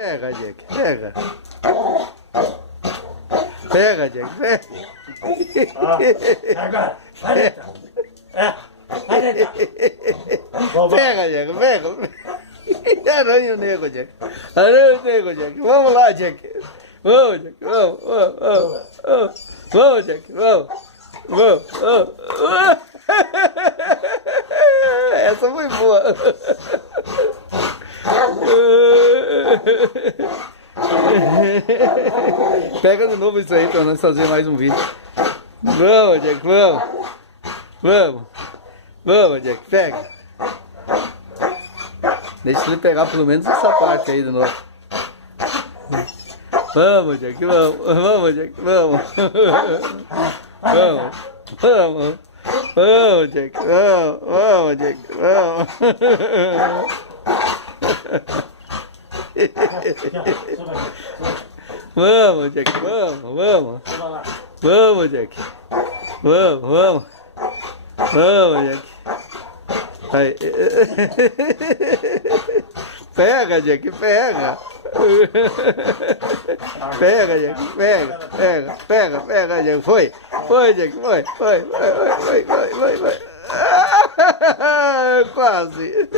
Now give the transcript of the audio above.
Pega, Jack, pega. Pega, Jack, pega. Agora, vai dentro. Vai dentro. Pega, Jack, pega. Aranha o nego, Jack. Aranha o nego, Jack. Vamos lá, Jack. Vamos, Jack. Vamos, vamos, vamos. Vamos, Jack. Vamos. Vamos, vamos. Essa foi boa. Pega de novo isso aí pra nós fazer mais um vídeo. Vamos, Jack, vamos. Vamos. Vamos, Jack, pega. Deixa ele pegar pelo menos essa parte aí de novo. Vamos, Jack, vamos. Vamos, Jack, vamos. Vamos. Vamos. Vamos, Jack, vamos. Vamos, Jack, vamos. Vamos, Jack, vamos, vamos. Vamos, Jack. Vamos, vamos. Vamos, Jack. Aí. Pega, Jack, pega. Pega, Jack, pega, pega, pega, pega, Jack. Foi, foi, Jack, foi, foi, foi, foi, foi, foi, foi. Quase.